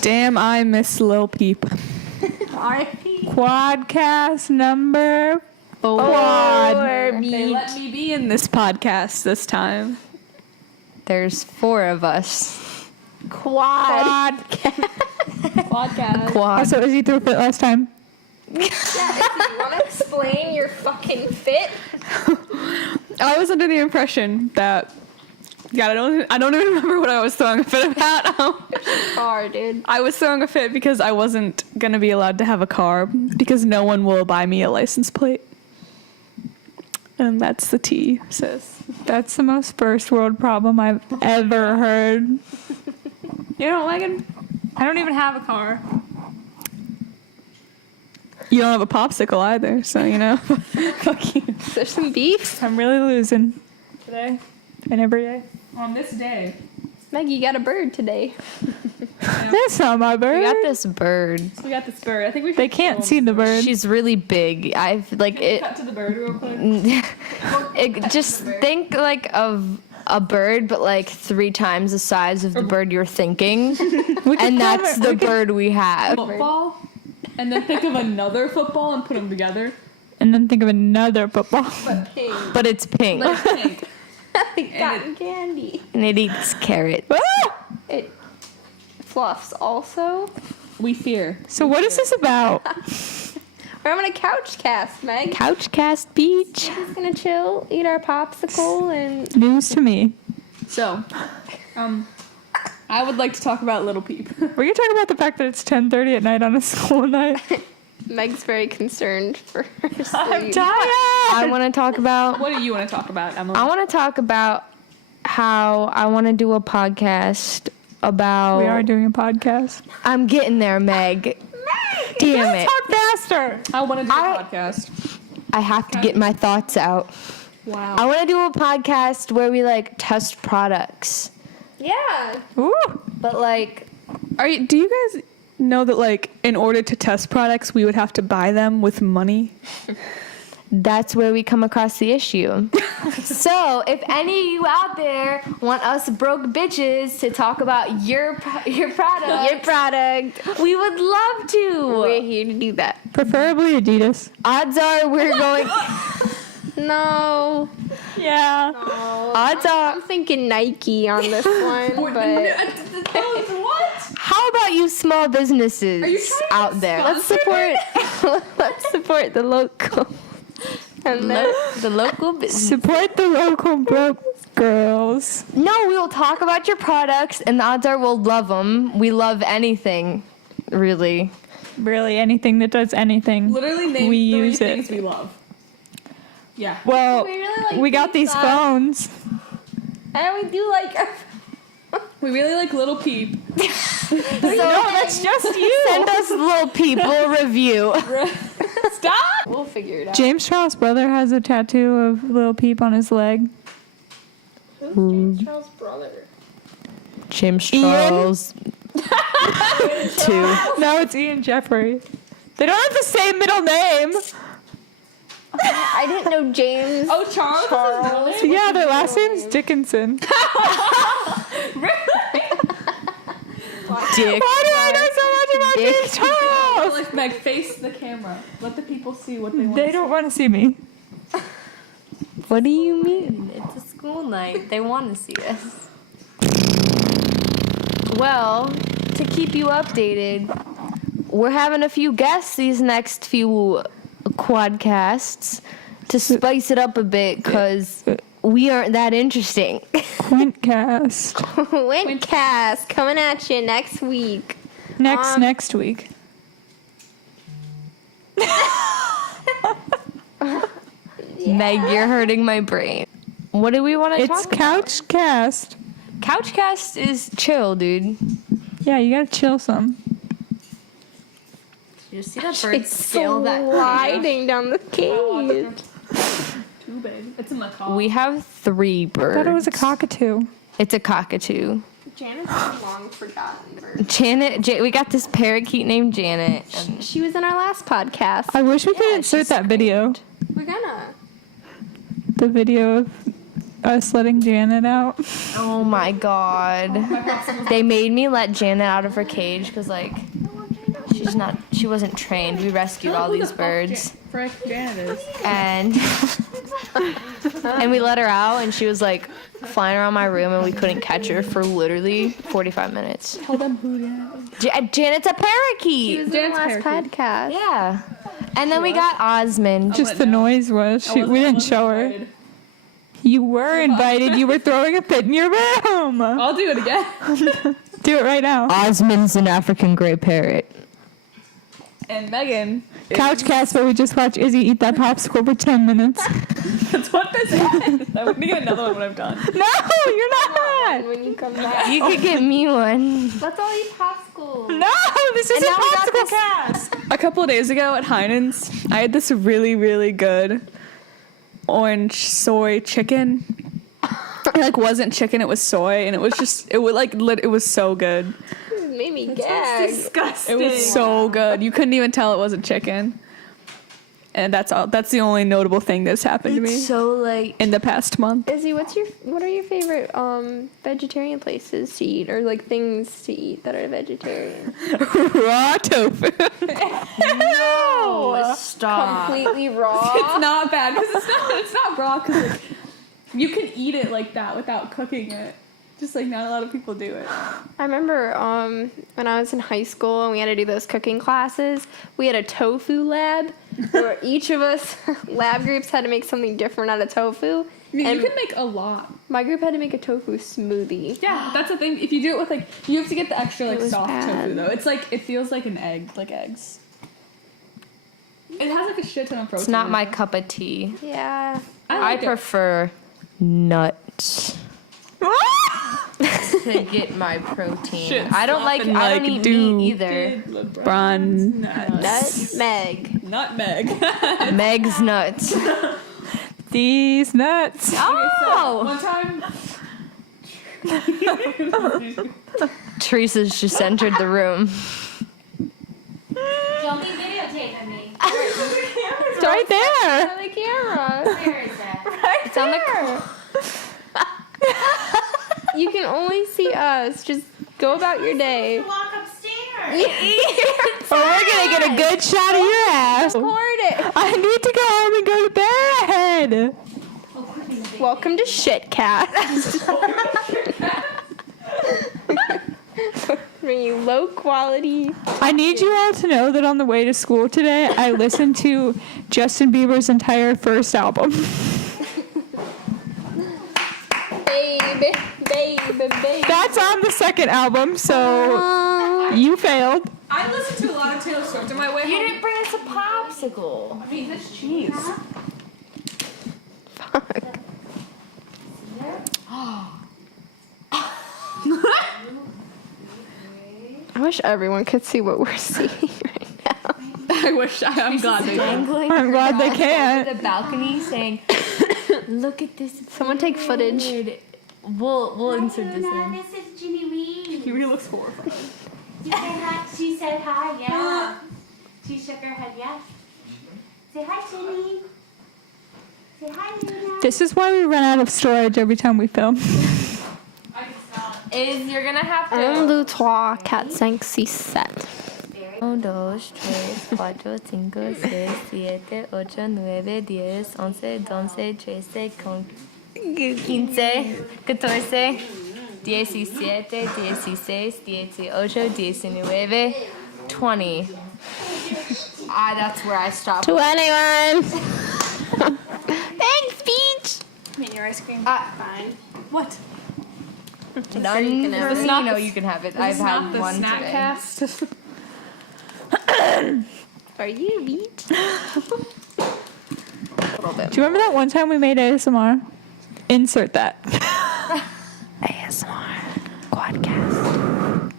Damn, I miss Lil Peep. R.I.P. Quadcast number 4. They let me be in this podcast this time. There's 4 of us. Quadcast. Quad. So was he through fit last time? Yeah, if you want to explain your fucking fit. I was under the impression that... God, I don't even remember what I was throwing a fit about. Car, dude. I was throwing a fit because I wasn't going to be allowed to have a car because no one will buy me a license plate. And that's the tea, sis. That's the most first world problem I've ever heard. You don't like it? I don't even have a car. You don't have a popsicle either, so, you know. Fuck you. There's some beef. I'm really losing today and every day. On this day. Meg, you got a bird today. That's not my bird. We got this bird. We got this bird. I think we should They can't see the bird. She's really big. I've like it. Cut to the bird real quick. Just think like of a bird, but like 3 times the size of the bird you're thinking, and that's the bird we have. Football, and then think of another football and put them together. And then think of another football. But pink. But it's pink, Like pink. Cotton candy. and it eats carrots. It fluffs also. We fear. So what is this about? We're having a Couchcast, Meg. Couchcast Beach. We're just gonna chill, eat our popsicle, and News to me. So, I would like to talk about Little Peep. Were you talking about the fact that it's 10:30 at night on a school night? Meg's very concerned for her sleep. I'm tired. I want to talk about. What do you want to talk about, Emily? I want to talk about how I want to do a podcast about. We are doing a podcast. I'm getting there, Meg. Damn it! Talk faster. I want to do a podcast. I have to get my thoughts out. Wow. I want to do a podcast where we like test products, Yeah. Ooh. but like Do you guys know that, like, in order to test products, we would have to buy them with money? that's where we come across the issue. So if any of you out there want us broke bitches to talk about your product, Your product. we would love to. We're here to do that. Preferably Adidas. Odds are we're going. No. Yeah. Odds are. I'm thinking Nike on this one, but What? How about you small businesses out there? Let's support the local. and then The local business. Support the local broke girls. No, we will talk about your products, and the odds are we'll love them. We love anything, really. Really, anything that does anything. Literally name We 3 use it. things we love. Yeah. Well, we really like we got these pizza. phones. and we do like We really like Little Peep. So That's just you. send us little people review. Stop! we'll figure it out. James Charles' brother has a tattoo of Lil Peep on his leg. Who's James Charles' brother? James Ian? Charles. 2. No, it's Ian Jeffrey. They don't have the same middle name. I didn't know James. Oh, Charles? Is his Yeah, their last name's Dickinson. Dick. Why do I know so much about Dick. James Charles? Like, Meg, face the camera. Let the people see what they want. They don't want to see me. What do you mean? It's a school night. They want to see us. Well, to keep you updated, we're having a few guests these next few Quadcasts to spice it up a bit because we aren't that interesting. Quintcast. Windcast coming at you next week. Next week. Meg, you're hurting my brain. What do we want to It's talk about? Couchcast. Couchcast is chill, dude. Yeah, you gotta chill some. You see that bird It's sliding down the cage. Too big. It's a macaw. We have 3 birds. I thought it was a cockatoo. It's a cockatoo. Janet's a long forgotten bird. Janet, we got this parakeet named Janet. And She was in our last podcast. I wish we could Yeah, insert she's that video. We're gonna. The video of us letting Janet out. Oh my god. They made me let Janet out of her cage because, like, she wasn't trained. We rescued all these birds. Frick, Janet is. And we let her out, and she was like flying around my room, and we couldn't catch her for literally 45 minutes. Tell them who Janet. Janet's a She parakeet. was in the Janet's last parakeet. podcast. Yeah. And then we got Osmond. Just the noise was. We didn't show her. You were invited. You were throwing a fit in your room. I'll do it again. Do it right now. Osmond's an African gray parrot. And Megan. Couchcast, where we just watch Izzy eat that popsicle for 10 minutes. That's what this is. I'm gonna get another one when I'm done. No, you're not. When you come back. You could get me one. Let's all eat popsicles. No, this isn't now we got popsicle this- cast. A couple of days ago at Heinen's, I had this really, really good orange soy chicken. It like wasn't chicken, it was soy, and it was just it was so good. It made me gag. It was so good. You couldn't even tell it wasn't chicken. And that's all. That's the only notable thing that's happened to me So like in the past month. Izzy, what are your favorite vegetarian places to eat, or like things to eat that are vegetarian? Raw tofu. no, stop. Completely raw. It's not bad because it's not raw because like, you can eat it like that without cooking it. Just like not a lot of people do it. I remember when I was in high school and we had to do those cooking classes, we had a tofu lab where each of us lab groups had to make something different out of tofu. I mean, And you can make a lot. my group had to make a tofu smoothie. Yeah, that's the thing. If you do it with like, you have to get the extra like was soft bad. tofu though. It's like it feels like an egg, like eggs. It has like a shit ton of protein. It's not in my it. cup of tea. Yeah. I I like it. prefer nuts to get my protein. Shit, I don't slopping I don't like eat dew. meat either. Bron. Nutmeg. Nutmeg. Meg's nuts. These nuts. Oh, One time. Teresa's just entered the room. Don't be videotaping me. It's right there. On the camera. Where is that? It's on the. You can only see us. Just go about your day. Walk upstairs. Oh, we're gonna get a good shot of your ass. Record it. I need to go home and go to bed. Welcome to Shitcast. Bring you low quality. I need you all to know that on the way to school today, I listened to Justin Bieber's entire first album. Baby, baby, baby. That's on the second album, so you failed. I listen to a lot of Taylor Swift on my way You home. didn't bring us a popsicle. I mean, this cheese. Fuck. I wish everyone could see what we're seeing right now. I wish. I'm glad they did. Dangling I'm glad they across can't. the balcony saying, "Look at this." Someone take footage. bird." We'll insert this in. This is Jimmy Wee. He really looks horrified. You say hi. She said hi, yeah. She shook her head, yes. Say hi, Jimmy. Say hi, Luna. This is why we run out of storage every time we film. You're gonna have Un, deux, trois, quatre, cinq, six, sept. 1, 2, 3, 4, 5, 6, 7, 8, 9, 10, 11, 12, 13, 14, 15, 14, 17, 16, 18, 19, 20. That's where I stopped. 21. Thanks, Peach. I mean, your ice cream. Fine. What? None can have for it. me. No, you can have it. I've had one today. cast. Are you Peach? Do you remember that one time we made ASMR? Insert that. ASMR. Quadcast.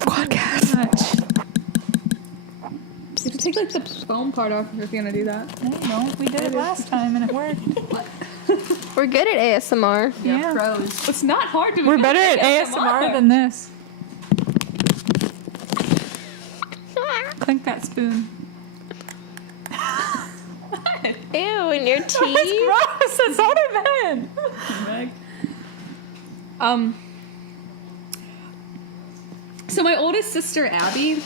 Quadcast. You have to take like the foam part off if you're gonna do that. No, we did it last time and it worked. We're good at ASMR. Yeah. Pros. It's not hard to. We're better at ASMR than this. Clink that spoon. Ew, in your teeth. Gross. That's all I meant. Meg. So my oldest sister Abby,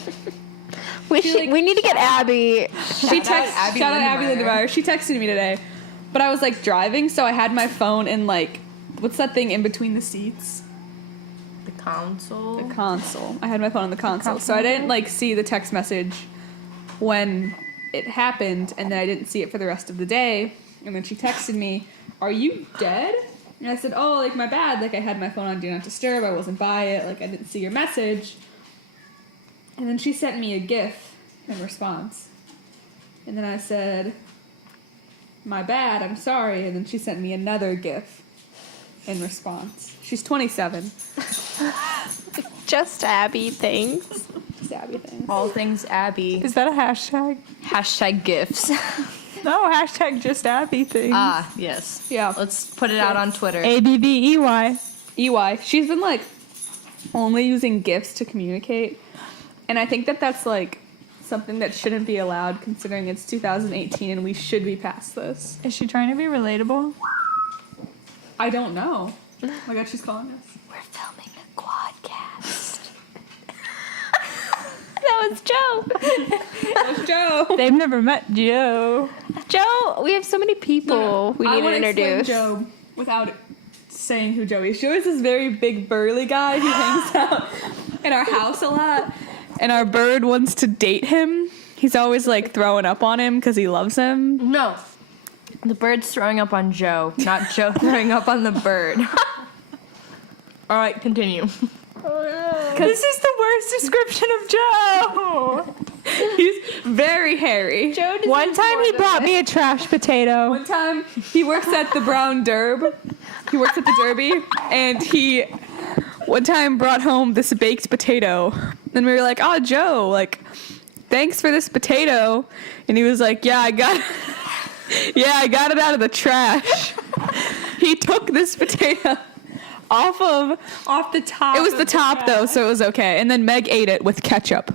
We like- need to get Abby. shout out Abby Lindemeyer. She texted me today, but I was like driving, so I had my phone in like, what's that thing in between the seats? The console. The console. I had my phone in the console, so I didn't like see the text message when it happened, and then I didn't see it for the rest of the day. And then she texted me, "Are you dead?" And I said, "Oh, like my bad. Like I had my phone on Do Not Disturb. I wasn't by it. Like I didn't see your message." And then she sent me a GIF in response. And then I said, "My bad. I'm sorry." And then she sent me another GIF in response. She's 27. Just Abby things. Just Abby things. All things Abby. Is that a hashtag? Hashtag gifts. No, hashtag just Abby thing. Ah, yes. Yeah. Let's put it out on Twitter. ABBEY. EY. She's been like only using GIFs to communicate. And I think that that's like something that shouldn't be allowed considering it's 2018 and we should be past this. Is she trying to be relatable? I don't know. Oh my god, she's calling us. We're filming a quadcast. That was Joe. That's Joe. They've never met Joe. Joe, we have so many people we I need to wanna explain introduce. Joe without saying who Joe is. Joe is this very big burly guy who hangs out in our house a lot. And our bird wants to date him. He's always like throwing up on him because he loves him. No. The bird's throwing up on Joe, not Joe throwing up on the bird. All right, continue. This is the worst description of Joe. He's very hairy. Joe One time he brought me a trash potato. One time, he works at the Brown Derb. He works at the Derby, and he one time brought home this baked potato. And we were like, "Oh, Joe, like, thanks for this potato." And he was like, "Yeah, I got it out of the trash." He took this potato off the top. It was the top though, so it was okay. And then Meg ate it with ketchup.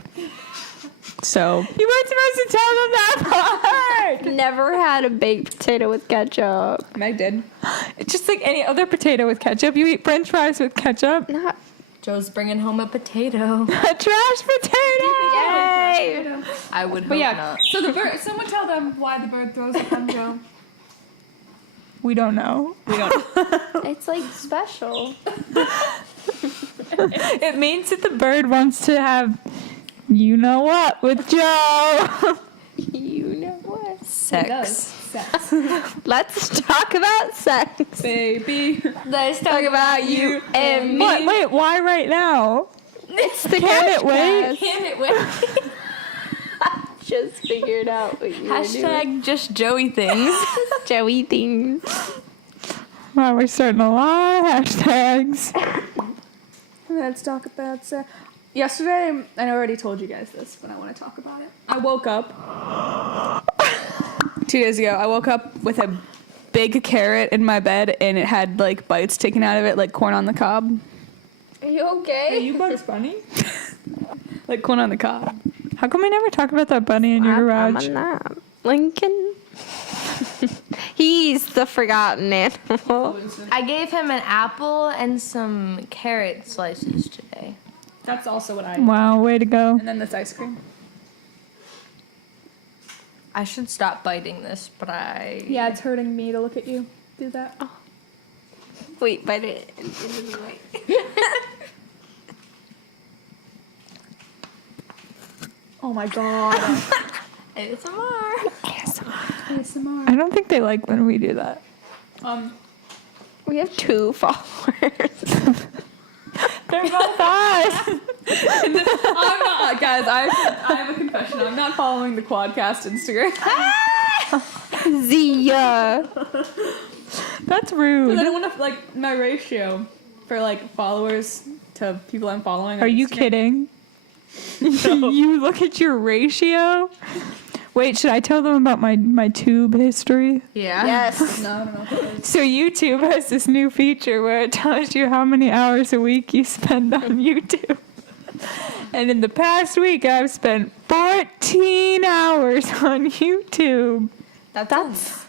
So You weren't supposed to tell them that part. Never had a baked potato with ketchup. Meg did. It's just like any other potato with ketchup. You eat French fries with ketchup. Not. Joe's bringing home a potato. A trash potato. Yay! I would hope But yeah, not. so the bird. Someone tell them why the bird throws up on Joe. We don't know. We don't know. It's like special. It means that the bird wants to have, you know what, with Joe. You know what? Sex. Sex. Let's talk about sex. Baby. Let's talk about you and me. What? Wait, why right now? It's the Can it wait? Couchcast. Can it wait? Just figured out what you were doing. Hashtag just Joey things. Joey things. Wow, we're starting a lot of hashtags. Let's talk about sex. Yesterday, I already told you guys this, but I want to talk about it. I woke up 2 days ago. I woke up with a big carrot in my bed, and it had like bites taken out of it, like corn on the cob. Are you okay? you Bugs Bunny? Like corn on the cob. How come we never talk about that bunny in your I'm garage? on that. Lincoln. He's the forgotten animal. I gave him an apple and some carrot slices today. That's also what I. Wow, way to go. And then this ice cream. I should stop biting this, but I... Yeah, it's hurting me to look at you do that. Oh. Wait, bite it into the mic. Oh my god. ASMR. ASMR. I don't think they like when we do that. We have 2 followers. They're both us. I'm not, guys. I have a confession. I'm not following the Quadcast Instagram. Zia. That's Because I rude. don't want to like my ratio for like followers to people I'm following. on Are you Instagram. kidding? You look at your ratio? Wait, should I tell them about my tube history? Yeah. Yes. No, I don't know. If it is. So YouTube has this new feature where it tells you how many hours a week you spend on YouTube. And in the past week, I've spent 14 hours on YouTube. That's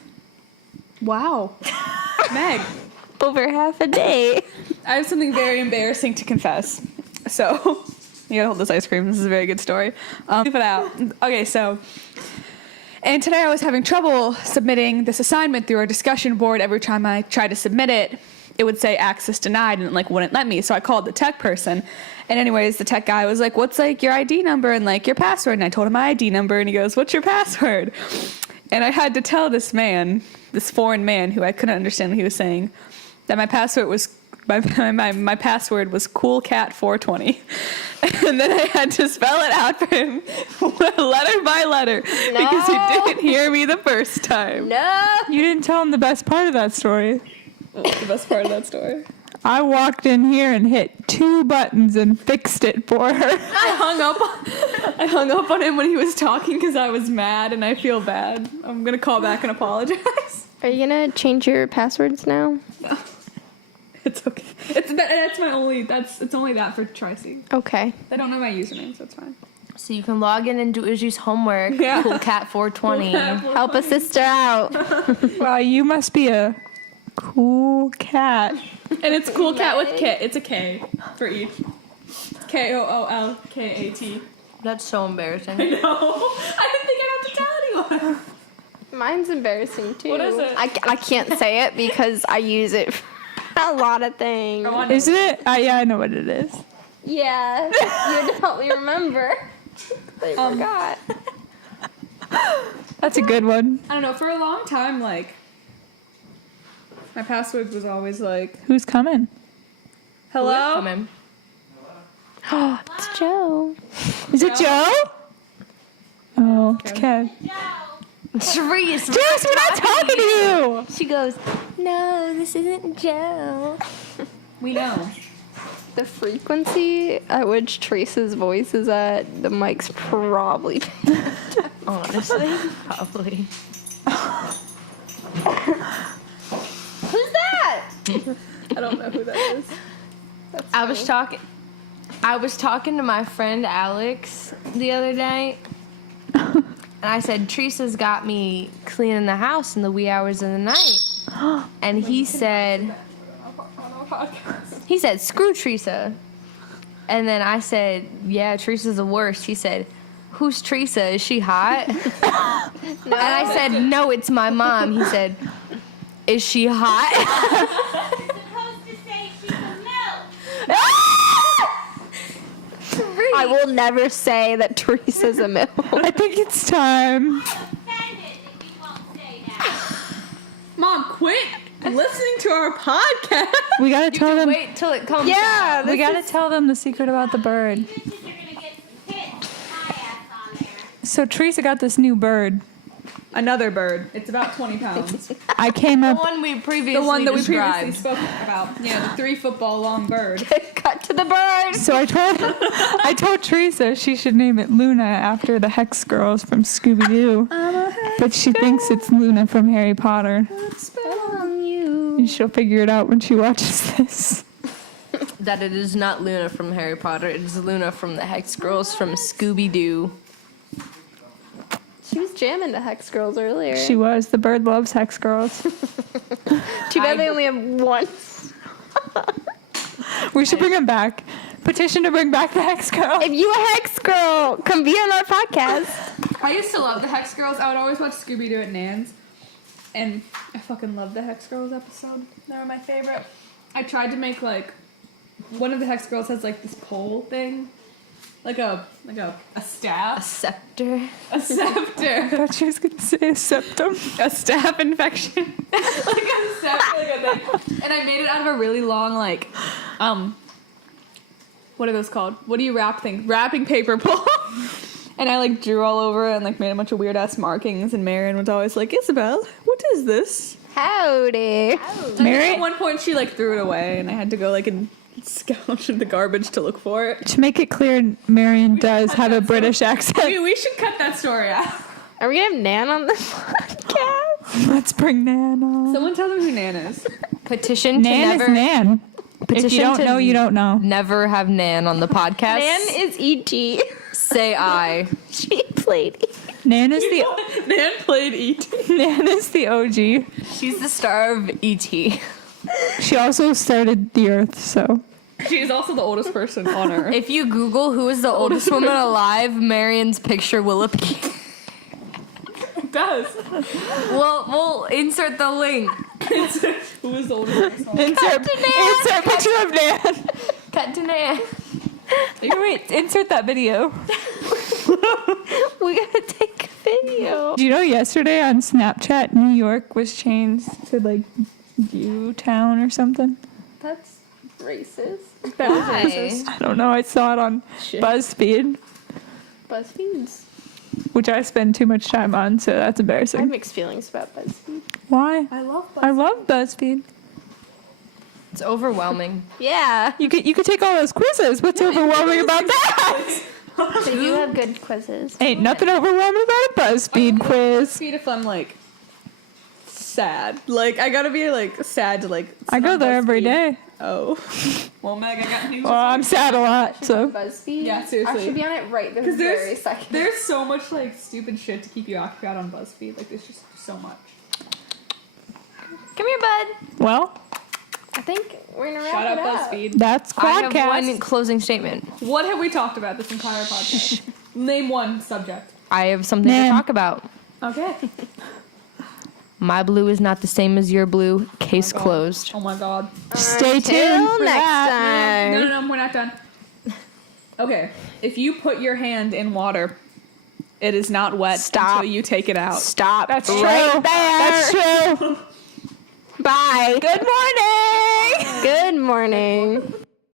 Wow. Meg, over half a day. I have something very embarrassing to confess. So, you gotta hold this ice cream. This is a very good story. Leave it out. Okay, so, and today I was having trouble submitting this assignment through our discussion board. Every time I tried to submit it, it would say access denied and it wouldn't let me. So I called the tech person. And anyways, the tech guy was like, what's your ID number and your password? And I told him my ID number and he goes, what's your password? And I had to tell this man, this foreign man who I couldn't understand what he was saying, that my password was my password was coolcat420. And then I had to spell it out for him letter by letter because he didn't hear me the first time. No. You didn't tell him the best part of that story. What's the best part of that story? I walked in here and hit 2 buttons and fixed it for her. I hung up on him when he was talking because I was mad and I feel bad. I'm gonna call back and apologize. Are you gonna change your passwords now? No. It's okay. It's only that for Tracy. Okay. They don't know my username, so it's fine. So you can log in and do Izzy's homework. Yeah. Coolcat420. Help a sister out. Wow, you must be a cool cat. And it's cool cat with K. It's a K for each. Koolkat. That's so embarrassing. I know. I didn't think I'd have to tell anyone. Mine's embarrassing too. What is it? I can't say it because I use it for a lot of things. Isn't it? Yeah, I know what it is. Yeah. You don't remember. I forgot. That's a good one. I don't know. For a long time, my password was always Who's coming? hello. Come in. It's Joe. Is it Joe? Oh, it's Kev. Therese, Therese, we're not talking to you. She goes, no, this isn't Joe. We know. The frequency at which Trace's voice is at, the mic's probably. Honestly, probably. Who's that? I don't know who that is. I was talking to my friend Alex the other day, and I said, Teresa's got me cleaning the house in the wee hours of the night. And he said, screw Teresa. And then I said, yeah, Teresa's the worst. He said, who's Teresa? Is she hot? And I said, no, it's my mom. He said, is she hot? You're supposed to say she's a milk. I will never say that Teresa's a milk. I think it's time. I'm offended if you won't say that. Mom, quit listening to our podcast. We gotta tell them. Wait till it comes Yeah, out. We gotta tell them the secret about the bird. Bitches, you're gonna get some hits. My ass on there. So Teresa got this new bird. Another bird. It's about 20 pounds. I came The up. one we previously The one that we described. previously spoke about. Yeah, the 3 football long bird. Cut to the bird. So I told Teresa she should name it Luna after the Hex Girls from Scooby Doo, but she thinks it's Luna from Harry Potter. And she'll figure it out when she watches this. That it is not Luna from Harry Potter. It is Luna from the Hex Girls from Scooby Doo. She was jamming to Hex Girls earlier. She was. The bird loves Hex Girls. Too bad they only have one. We should bring them back. Petition to bring back the Hex Girl. If you a Hex Girl, come be on our podcast. I used to love the Hex Girls. I would always watch Scooby Doo at Nan's. And I fucking love the Hex Girls episode. They were my favorite. I tried to make one of the Hex Girls has this pole thing. Like a staff. A scepter. A scepter. I thought she was going to say a septum. A staph infection. A thing. And I made it out of a really long, what are those called? What do you wrap things? Wrapping paper pole. And I drew all over it and made a bunch of weird ass markings. And Marion was always like, Isabel, what is this? Howdy. At one point she threw it away and I had to go and scourge in the garbage to look for it. To make it clear, Marion does have a British accent. We should cut that story out. Are we gonna have Nan on the podcast? Let's bring Nan on. Someone tell them who Nan is. Petition to Nan never. is Nan. Petition If you don't to know, you don't know. Never have Nan on the podcast. Nan is E.T. Say I. She played Nan is the Nan played E.T. Nan is the OG. She's the star of E.T. She also started the Earth, so She's also the oldest person on Earth. If you Google who is the oldest woman alive, Marion's picture will appear. It does. We'll insert the link. Who is the oldest person? insert picture of Nan. Cut to Nan. Wait, insert that video. We gotta take a video. Do you know yesterday on Snapchat, New York was changed to like U-Town or something? That's racist. Why? I don't know. I saw it on BuzzFeed, BuzzFeed's. which I spend too much time on, so that's I have embarrassing. mixed feelings about BuzzFeed. Why? I love I love BuzzFeed. It's overwhelming. Yeah. You could take all those quizzes. What's overwhelming about that? They do have good quizzes. Ain't nothing overwhelming about a BuzzFeed quiz. BuzzFeed if I'm like sad. Like I gotta be like sad to like. I go there every day. Oh. Well, Meg, I got news. Well, I'm sad a lot, so. BuzzFeed? Yeah, seriously. I should be on it right this 'Cause very second. There's so much like stupid shit to keep you occupied on BuzzFeed. Like there's just so much. Come here, bud. Well, I think we're gonna wrap Shout it out up. BuzzFeed. that's I have one Quadcast. closing statement. What have we talked about this entire podcast? Name one subject. I have something Nan. to talk about. Okay. My blue is not the same as your blue. Case closed. Oh my god. Stay tuned Till for next that. time. No, we're not done. Okay. If you put your hand in water, it is not wet Stop. until you take it out. Stop. That's true. Right there. That's true. Bye. Good morning. Good morning.